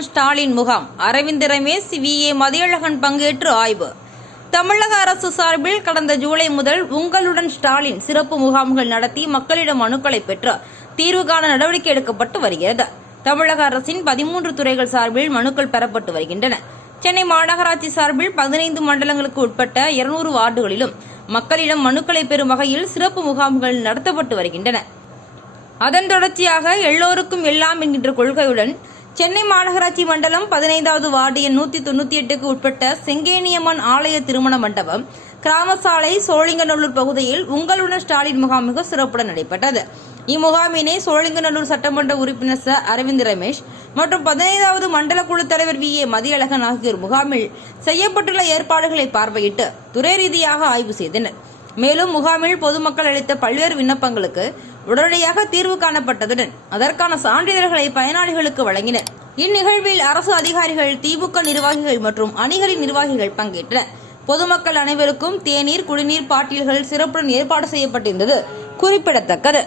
உங்களுடன் ஸ்டாலின் முகாம் அரவிந்த் ரமேஷ் வி.ஏ. மதியழகன் பங்கேற்று ஆய்வு. தமிழக அரசு சார்பில் கடந்த ஜூலை முதல் உங்களுடன் ஸ்டாலின் சிறப்பு முகாம்கள் நடத்தி மக்களிடம் மனுக்களை பெற்று தீர்வு காண நடவடிக்கை எடுக்கப்பட்டு வருகிறது. தமிழக அரசின் 13 துறைகள் சார்பில் மனுக்கள் பெறப்பட்டு வருகின்றன. சென்னை மாநகராட்சி சார்பில் 15 மண்டலங்களுக்கு உட்பட்ட 200 வார்டுகளிலும் மக்களிடம் மனுக்களை பெறும் வகையில் சிறப்பு முகாம்கள் நடத்தப்பட்டு வருகின்றன. அதன் தொடர்ச்சியாக எல்லோருக்கும் எல்லாம் என்கின்ற கொள்கையுடன் சென்னை மாநகராட்சி மண்டலம் 15வது வார்டு எண் 198க்கு உட்பட்ட செங்கேனியம்மன் ஆலய திருமண மண்டபம், கிராமசாலை, சோழிங்கநல்லூர் பகுதியில் உங்களுடன் ஸ்டாலின் முகாம் மிக சிறப்புடன் நடைபெற்றது. இம்முகாமினை சோழிங்கநல்லூர் சட்டமன்ற உறுப்பினர் ச. அரவிந்த் ரமேஷ் மற்றும் 15வது மண்டல குழு தலைவர் வி.ஏ. மதியழகன் ஆகியோர் முகாமில் செய்யப்பட்டுள்ள ஏற்பாடுகளை பார்வையிட்டு துறை ரீதியாக ஆய்வு செய்தனர். மேலும் முகாமில் பொதுமக்கள் அளித்த பல்வேறு விண்ணப்பங்களுக்கு உடனடியாக தீர்வு காணப்பட்டதுடன் அதற்கான சான்றிதழ்களை பயனாளிகளுக்கு வழங்கினர். இந்நிகழ்வில் அரசு அதிகாரிகள், திமுக நிர்வாகிகள் மற்றும் அணிகளின் நிர்வாகிகள் பங்கேற்றனர். பொதுமக்கள் அனைவருக்கும் தேநீர், குடிநீர் பாட்டில்கள் சிறப்புடன் ஏற்பாடு செய்யப்பட்டிருந்தது குறிப்பிடத்தக்கது.